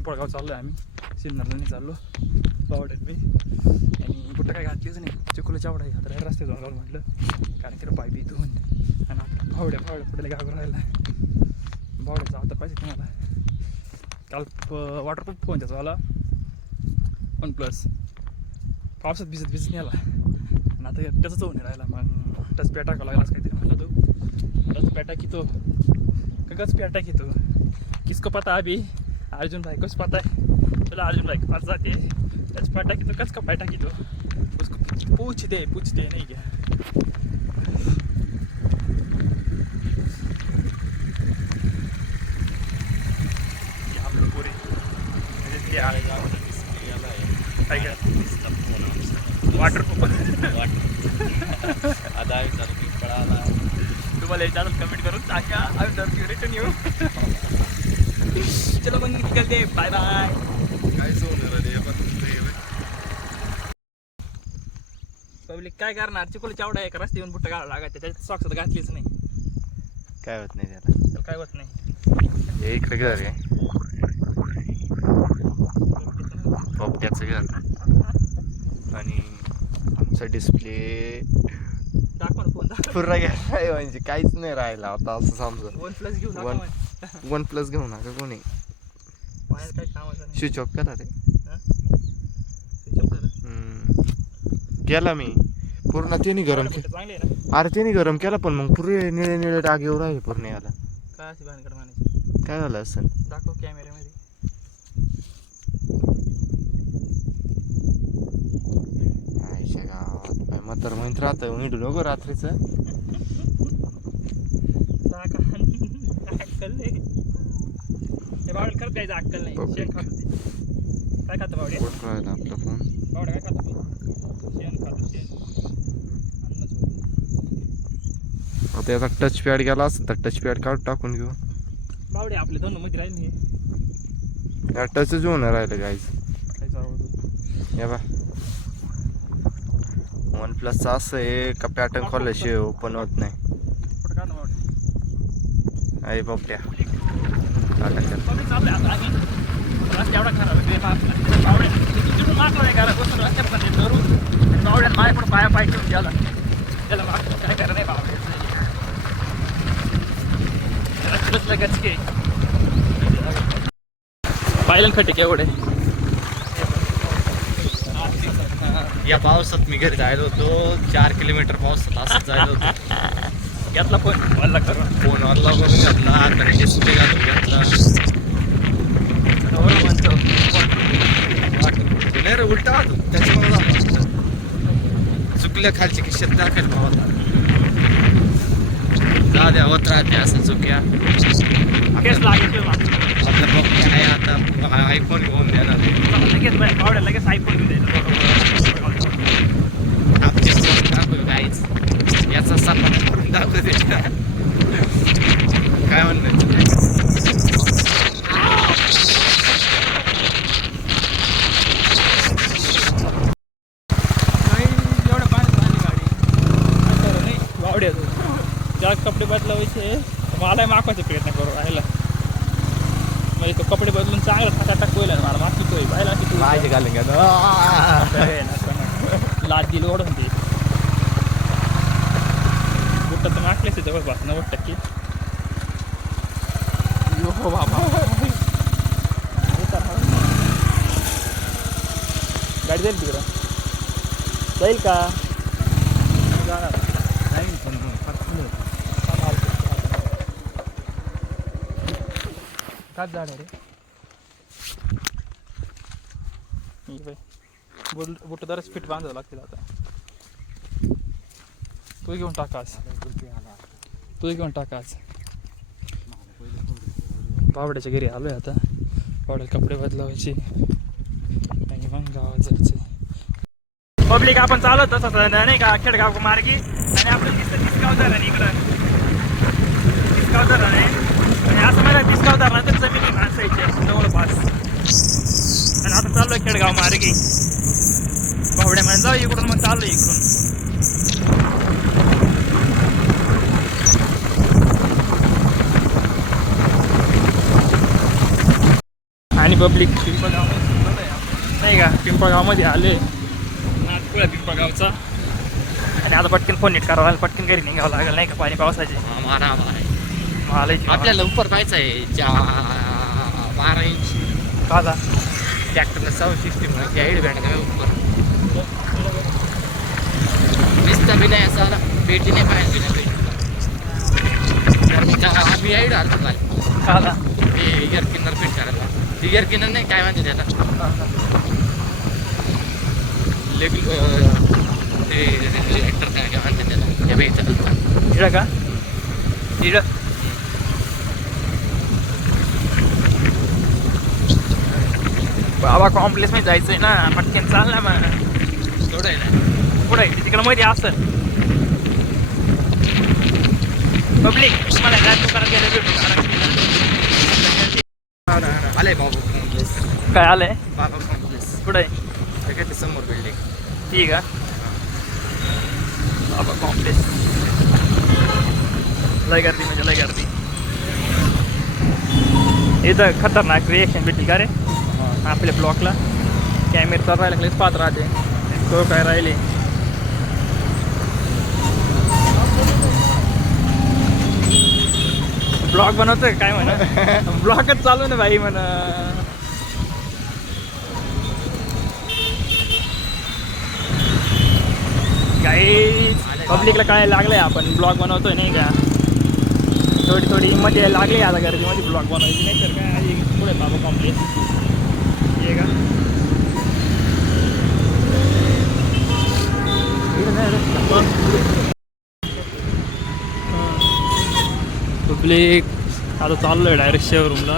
पिंपळगाव चाललो आहे आम्ही, सिन्नरला नाही चाललो बावड्यात मी. आणि कुठं काय घातलीच नाही, चिखोला चावडा आहे आता रस्त्यात जाऊन म्हटलं, कारण की पाय बी धुवून. आणि आता फावड्या पुढे गाव राहिला बावड्याचा आता पाहिजे तुम्हाला. काल वॉटरप्रूफ फोन त्याचा OnePlus पावसात भिजत नेला आणि आता त्याचाच होऊन राहिला. मग टच पॅ टाकावं लागलाच काहीतरी म्हणलं तो टच पॅ टाकी तो कगच पॅ टाकी तो किसको पता अभी अर्जुन भाई कुछ पता है चलो अर्जुन भाई के पास जाते टच पॅ टाकी तो कस का पॅ टाकी तो उसको पूछते नहीं क्या. आता पळाला तुम्हाला याच्यावर कमेंट करून सांगा. आम्ही जर रिटर्न येऊ. चलो मग निघते, बाय बाय. पब्लिक काय करणार, चिकोला चावडा आहे का रस्ते येऊन बुट्ट घालावं लागायचं, त्याच्यात सॉक्स घातलीच नाही. काय होत नाही त्याला काय होत नाही. हे इकडे घर आहे पोपट्याचं घर आणि आमचा डिस्प्ले पुरा गेला म्हणजे काहीच नाही राहिला आता असं समजा. OnePlus घेऊ नका कोणी, स्विच ऑफ करा रे. केला मी पूर्ण, त्याने गरम केलं. अरे त्याने गरम केला पण मग पुरे निळे निळे डाग येऊ राहिले पूर्ण याला. काय झालं असं दाखव कॅमेऱ्यामध्ये. तर म्हणत राहतं मी नको रात्रीच. अक्कल काय अक्कल नाही. काय खातं बावडे आपला फोन बावडा काय खातो शेण खातो शेण. आता याचा टच पॅड गेला असं तर टच पॅड काढून टाकून घेऊ. बावडे आपले दोन मध्ये राहिले या टचच होऊन राहिलं गाईज. काय या बा OnePlus असं आहे का पॅटर्न खोलल्याशिवाय ओपन होत नाही. आई बापड्या पाया पाय ठेवून गेला त्याला काय करा नाही पाहिलं खटे केवढे. या पावसात मी घरी जायला होतो 4 किलोमीटर पावसात असं जायला होतो. घेतला फोन वल्ला करून घेतला आता डिस्प्ले घालून घेतला. नाही रे उलटा वाटतो त्याच्यामुळे चुकल्या खालची खिशात टाकेल भावाला. जा द्या होत राहते असं चुक्या. आपल्या पप्पा आहे आता आयफोन घेऊन देणार लगेच आयफोन घेऊन काहीच याचा सापडा दाखवते काय म्हणणं. एवढं पाण्यात आली गाडी नाही वावड्या ज्या कपडे बदलावायचे मला मागवायचा प्रयत्न करू राहिला. म्हणजे तो कपडे बदलून चांगला टाक होईल मला मागतोय पाहिला की माझे घालून घ्या लाद दिली ओढून ती बुट्टा तर मागलेच आहे जवळपास 90%. हो बाबा गाडी जाईल तिकडं जाईल का जाणार काच झाड रे बुट दरच फिट बांधावं लागतील. आता तू घेऊन टाकास बावड्याच्या घरी आलोय आता. बावड्याला कपडे बदलावायचे आणि मग गावात जायचे. पब्लिक आपण चालत तसंच नाही का खेडगाव मार्गी आणि आपलं तिसगाव धरण इकडं तिसगाव धरण आहे आणि असं मला तिसगाव धरणात जमिनी माणसायची जवळपास. आणि आता चाललोय खेडगाव मार्गी बावड्या म्हणजे जाऊ इकडून मग चाललोय इकडून. आणि पब्लिक पिंपळगाव नाही का, पिंपळगावमध्ये आले नाटकुळा पिंपळगावचा. आणि आता पटकन फोन नीट करावा लागेल, पटकन घरी निघावं लागेल नाही का, पाणी पावसाचे आपल्याला उपर पाहायचं आहे 12 इंच काला ट्रॅक्टरला 760 म्हणून बँड काय उपर दिसता बी नाही असा पेटी नाही पाहिजे आम्ही आईड आलो काला ते इयर किन्नर पेट करायला इयर किन्नर नाही काय म्हणते त्याला ते रेग्युलेटर काय म्हणते त्याला त्या बाईचं इडं का इडं बाबा कॉम्प्लेक्स मध्ये जायचंय ना, पटकन चाल ना मग. थोडं आहे ना पुढे तिकडं मध्ये असं पब्लिक मला काय दुकानात गेलं भेटू. आलंय बाबू कॉम्प्लेक्स काय आलंय बाबा कॉम्प्लेक्स पुढे ते समोर बिल्डिंग ठीक आहे. बाबा कॉम्प्लेक्स लय गर्दी म्हणजे लय गर्दी. इथं खतरनाक रिएक्शन भेटेल का रे आपल्या ब्लॉकला. कॅमेरा तर राहायला लागलेच पाहत राहते तो काय राहिले. ब्लॉग बनवतोय काय म्हणा ब्लॉगच चालू ना भाई म्हणा. काही पब्लिकला काय लागलंय आपण ब्लॉग बनवतोय नाही का. थोडी थोडी हिंमत यायला लागली आता गर्दीमध्ये ब्लॉग बनवायची नाही तर काय आधी पुढे बाबा कॉम्प्लेक्स ये का. पब्लिक आता चाललो आहे डायरेक्ट शोरूमला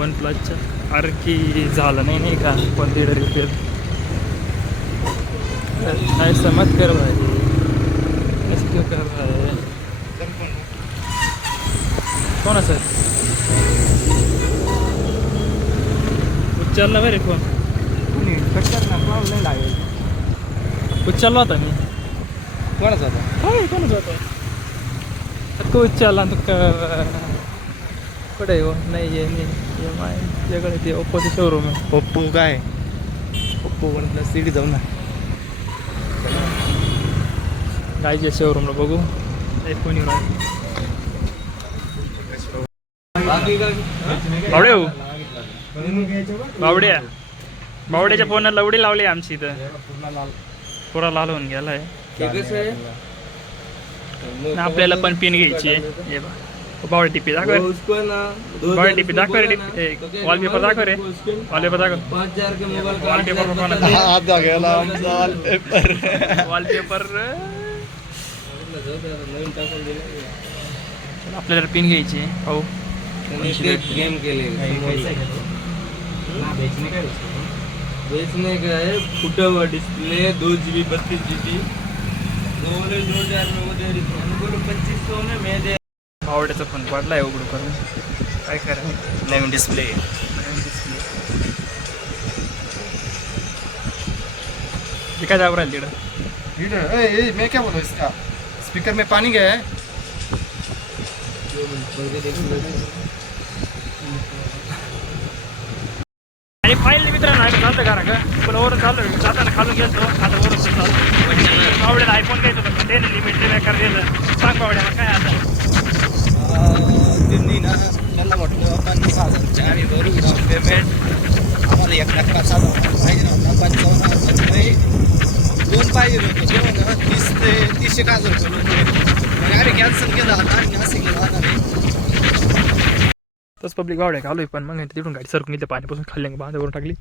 OnePlusच्या. अरे की झालं नाही नाही का पण ते रिपेअर नाही समज कर भाई ऐसे क्यों कर रहा है. कोण सर उच्चारला बरे फोन कट ना नाही लागेल. उच्चारला होता मी कोणाचा होता काय कोणच होता तो उच्चारला तो कुठे हो नाही आहे माझ्याकडे ते ओप्पोचं शोरूम आहे. ओप्पो काय ओप्पो OnePlus सिटी जाऊ ना गायच्या शोरूमला बघू फोन येऊन बावडे हो बावड्या बावड्याच्या फोनला लवडी लावली आमची इथं पुरा लाल होऊन गेलाय. आपल्याला पण पिन घ्यायची आहे. बावडे टिपी दाखव बावडे टिपी दाखव रे वॉलपेपर दाखव रे वॉलपेपर दाखव वॉलपेपर आपल्याला पिन घ्यायची आहे. पाहू गेम केले बेचने का है फुटा हुआ डिस्प्ले 2 GB 32 GB 2000 में वो दे रही थी हमको 2500 में मैं दे. बावड्याचा फोन पडलाय उघडू करून काय करा. नवीन डिस्प्ले ते काय जाऊ राहील तिकडं. मैं क्या बोलूं इसका स्पीकर में पानी गया है. आणि फाईल मित्रांनो आहे चालतं करा का पण वर चालू जाताना खालून गेलो आता वर चालू बावड्याला आयफोन घ्यायचं होतं ते लिमिट बेकार दिलं. सांग बावड्याला काय आता त्यांनी ना त्यांना म्हटलं 50,000 आम्ही भरू पेमेंट आम्हाला 1 लाख पाहिजे नव्हता 55,000 रुपये लोन पाहिजे होतं ते म्हणा 30 ते 30,000 रुपये लोन आम्ही कॅन्सल केलं आता आणि नाशिकला जाणार आहे. तसं पब्लिक बावड्या का आलोय पण मग तिथून गाडी सरकून घेतली पाण्यापासून खाल्ल्या बांधावरून टाकली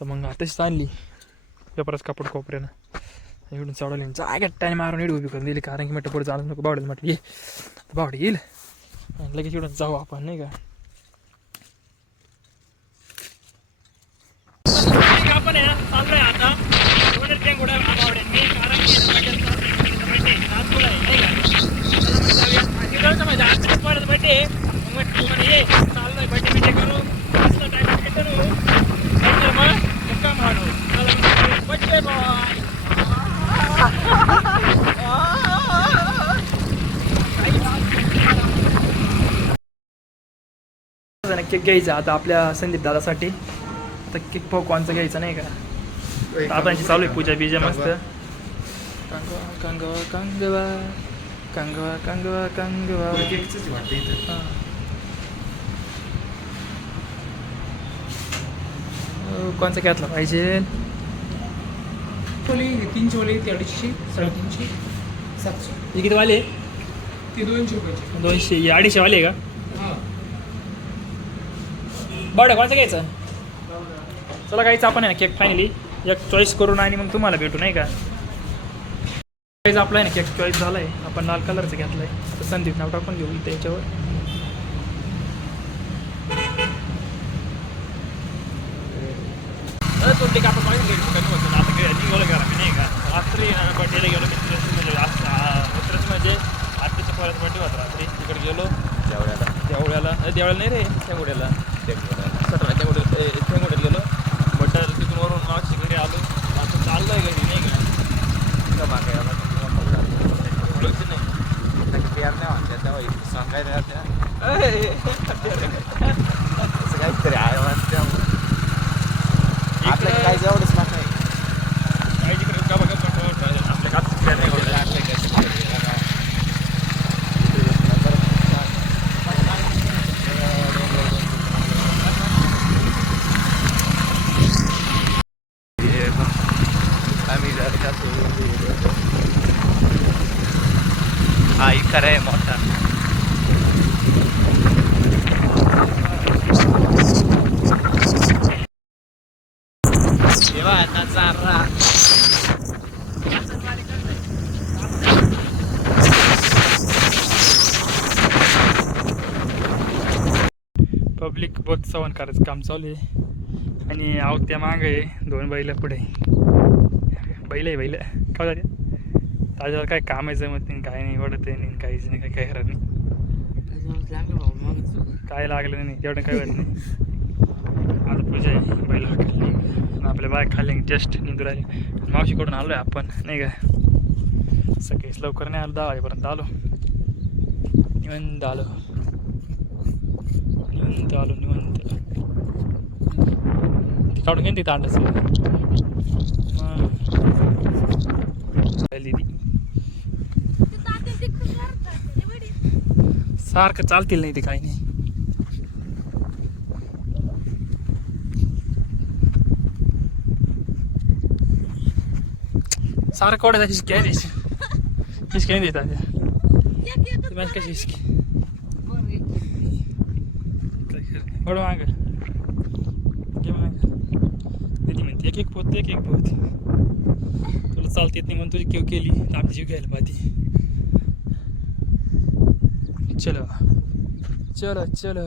तर मग आताच आणली पेपरच कापड कोपऱ्यानं इकडून चढवली जागा टाईम मारून इडू उभी करून दिली कारण की म्हटलं पुढे जाणं नको बावड्याला म्हटलं ये बावडे येईल लगेच इकडून जाऊ आपण नाही का. आपण चाललोय आता बड्डे चाललोय बड्डे बिड्डे करू मस्त टाइम करू मग मुक्काम हाडू बड्डे बॉय. जण केक घ्यायचा आता आपल्या संदीप दादासाठी. आता केक पाहू कोणचा घ्यायचा नाही का. दादांची चालू आहे पूजा बीजा मस्त. कांगवा कांगवा कांगवा कांगवा कांगवा कांगवा. केकचंच वाटतं इथं. हां. कोणचा घेतला पाहिजे. वाली 300 वाली ती 250 350 700 हे किती वाले. ती 200 रुपयाची. 200. हे 250 वाले आहे का. हां बरं कोणचा घ्यायचा. चला काहीच आपण आहे ना केक फायनली एक चॉईस करून आणि मग तुम्हाला भेटू नाही का. काहीच आपला आहे ना केक चॉईस झाला आहे. आपण लाल कलरचं घेतलं आहे. तर संदीप नाव टाकून घेऊ इथे याच्यावर. तो ठीक आपण पाहिजे कमी होतं आता निघालं करा मी नाही का. रात्री बड्डेला गेलो मित्रच म्हणजे आत्तीच्या पोराचा बड्डे होता. रात्री तिकडे गेलो देवळ्याला नाही रे शेंगुड्याला शेंगुड्यात गेलो. बड्डा तिथून वरून मागची घरी आलो. आता चाललो आहे घरी नाही का. मागे नाही प्यार नाही म्हणतात तेव्हा सांगायला काहीतरी आहे म्हणते. आपल्या काय जेवढंच माग नाही हा इकडे आहे मोठा. पब्लिक बहुत सवन करायचं काम चालू आहे. आणि आहोत त्या मागं आहे 2 बैल पुढे. बैल काय झाले ताज्यावर काय काम आहे जमत नाही काय नाही वाटत नाही काहीच नाही काय करत नाही. काय लागलं नाही तेवढं काय होत नाही. आता पूजा आहे बैल हाकली आणि आपल्या बाय खाली जस्ट निंदू राहिले. मावशीकडून आलो आहे आपण नाही का. सकाळीच लवकर नाही आलो 10 वाजेपर्यंत आलो. निवंत आलो. ती काढून घेईन तिथं अंड्याचं दिदी सारखं चालतील नाही ते काही नाही. सारखं कोणाचा हिसकी आहे हिसकी नाही देतात कशी हिसकी बडं माग घे माग. दिदी म्हणते एक पोत तुला चालत येत नाही म्हणून तुझी केव केली तर आमची जीव घ्यायला पाहिजे. चलो चलो चलो.